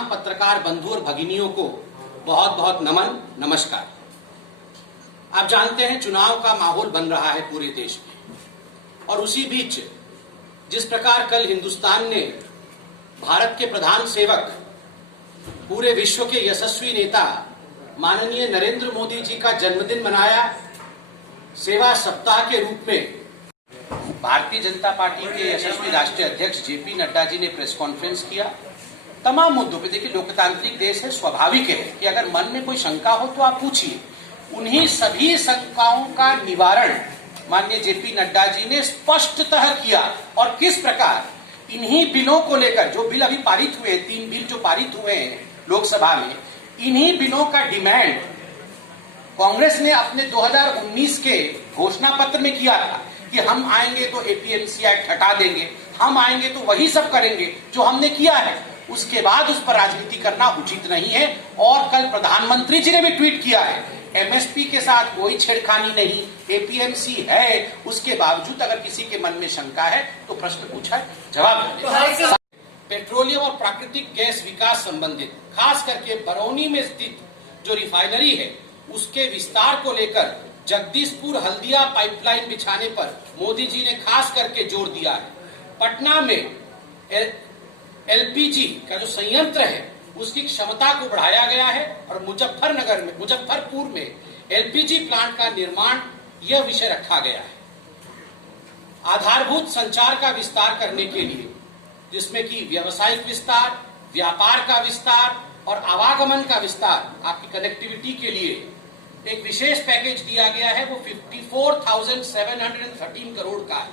तमाम पत्रकार बंधु और भगिनियों को बहुत बहुत नमन, नमस्कार। आप जानते हैं चुनाव का माहौल बन रहा है पूरे देश में, और उसी बीच जिस प्रकार कल हिंदुस्तान ने भारत के प्रधान सेवक, पूरे विश्व के यशस्वी नेता माननीय नरेंद्र मोदी जी का जन्मदिन मनाया, सेवा सप्ताह के रूप में भारतीय जनता पार्टी के यशस्वी राष्ट्रीय अध्यक्ष जेपी नड्डा जी ने प्रेस कॉन्फ्रेंस किया। तमाम मुद्दों पे, देखिए लोकतांत्रिक देश है, स्वाभाविक है कि अगर मन में कोई शंका हो तो आप पूछिए। उन्हीं सभी शंकाओं का निवारण माननीय जेपी नड्डा जी ने स्पष्टतः किया, और किस प्रकार इन्हीं बिलों को लेकर, जो बिल अभी पारित हुए, 3 बिल जो पारित हुए हैं लोकसभा में, इन्हीं बिलों का डिमांड कांग्रेस ने अपने 2019 के घोषणा पत्र में किया था कि हम आएंगे तो एपीएमसी एक्ट हटा देंगे, हम आएंगे तो वही सब करेंगे जो हमने किया है। उसके बाद उस पर राजनीति करना उचित नहीं है। और कल प्रधानमंत्री जी ने भी ट्वीट किया है, एमएसपी के साथ कोई छेड़खानी नहीं, एपीएमसी है, उसके बावजूद अगर किसी के मन में शंका है तो प्रश्न पूछा है, जवाब दें। पेट्रोलियम और प्राकृतिक गैस विकास संबंधित, खास करके बरौनी में स्थित जो रिफाइनरी है उसके विस्तार को लेकर जगदीशपुर हल्दिया पाइपलाइन बिछाने पर मोदी जी ने खास करके जोर दिया है। पटना में एलपीजी का जो संयंत्र है उसकी क्षमता को बढ़ाया गया है, और मुजफ्फरपुर में एलपीजी प्लांट का निर्माण, यह विषय रखा गया है। आधारभूत संचार का विस्तार करने के लिए, जिसमें कि व्यावसायिक विस्तार, व्यापार का विस्तार और आवागमन का विस्तार, आपकी कनेक्टिविटी के लिए एक विशेष पैकेज दिया गया है। वो 54,713 करोड़ का है,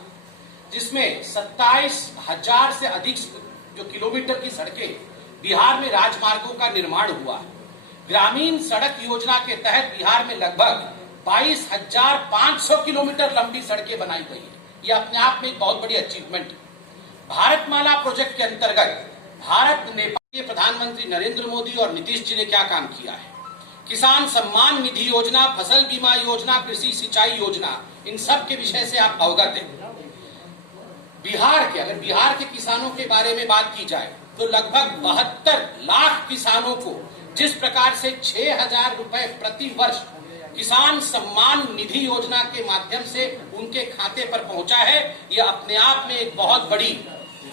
जिसमें 27,000 से अधिक जो किलोमीटर की सड़कें बिहार में राजमार्गों का निर्माण हुआ है। ग्रामीण सड़क योजना के तहत बिहार में लगभग 22,500 किलोमीटर लंबी सड़कें बनाई गई है। यह अपने आप में एक बहुत बड़ी अचीवमेंट है। भारतमाला प्रोजेक्ट के अंतर्गत भारत नेपाल के प्रधानमंत्री नरेंद्र मोदी और नीतीश जी ने क्या काम किया है। किसान सम्मान निधि योजना, फसल बीमा योजना, कृषि सिंचाई योजना, इन सब के विषय से आप अवगत हैं। अगर बिहार के किसानों के बारे में बात की जाए तो लगभग 72 लाख किसानों को जिस प्रकार से 6,000 रुपए प्रति वर्ष किसान सम्मान निधि योजना के माध्यम से उनके खाते पर पहुंचा है, यह अपने आप में एक बहुत बड़ी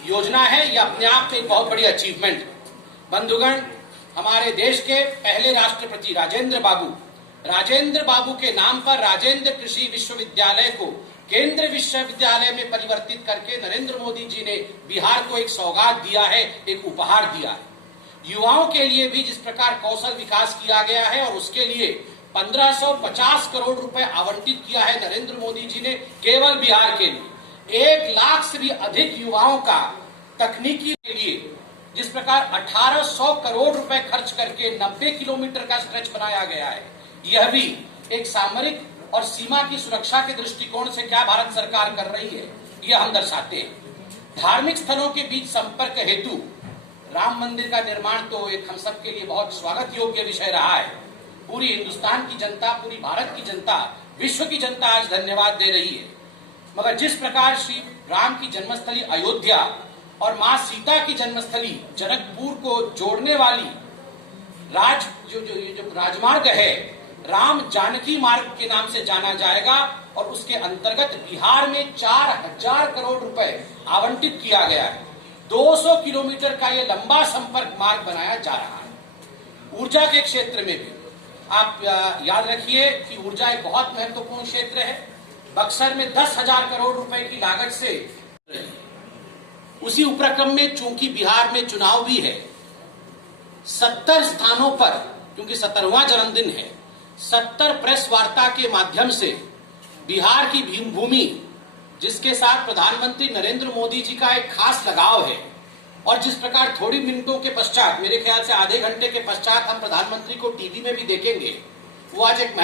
योजना है, यह अपने आप में एक बहुत बड़ी अचीवमेंट है। बंधुगण, हमारे देश के पहले राष्ट्रपति राजेंद्र बाबू के नाम पर राजेंद्र कृषि विश्वविद्यालय को केंद्रीय विश्वविद्यालय में परिवर्तित करके नरेंद्र मोदी जी ने बिहार को एक सौगात दिया है, एक उपहार दिया है। युवाओं के लिए भी जिस प्रकार कौशल विकास किया गया है, और उसके लिए 1550 करोड़ रुपए आवंटित किया है नरेंद्र मोदी जी ने केवल बिहार के लिए। 1 लाख से भी अधिक युवाओं का तकनीकी के लिए जिस प्रकार 1800 करोड़ रुपए खर्च करके 90 किलोमीटर का स्ट्रेच बनाया गया है, यह भी एक सामरिक और सीमा की सुरक्षा के दृष्टिकोण से क्या भारत सरकार कर रही है, यह हम दर्शाते हैं। धार्मिक स्थलों के बीच संपर्क हेतु राम मंदिर का निर्माण तो एक हम सब के लिए बहुत स्वागत योग्य विषय रहा है। पूरी हिंदुस्तान की जनता, पूरी भारत की जनता, विश्व की जनता आज धन्यवाद दे रही है। मगर जिस प्रकार श्री राम की जन्मस्थली अयोध्या और मां सीता की जन्मस्थली जनकपुर को जोड़ने वाली जो राजमार्ग है, राम जानकी मार्ग के नाम से जाना जाएगा, और उसके अंतर्गत बिहार में 4,000 करोड़ रुपए आवंटित किया गया है। 200 किलोमीटर का यह लंबा संपर्क मार्ग बनाया जा रहा है। ऊर्जा के क्षेत्र में भी आप याद रखिए कि ऊर्जा एक बहुत महत्वपूर्ण क्षेत्र है। बक्सर में 10,000 करोड़ रुपए की लागत से, उसी उपक्रम में चूंकि बिहार में चुनाव भी है, 70 स्थानों पर, क्योंकि 17वां जन्मदिन है, 70 प्रेस वार्ता के माध्यम से बिहार की भूमि, जिसके साथ प्रधानमंत्री नरेंद्र मोदी जी का एक खास लगाव है, और जिस प्रकार थोड़ी मिनटों के पश्चात, मेरे ख्याल से आधे घंटे के पश्चात हम प्रधानमंत्री को टीवी में भी देखेंगे, वो आज एक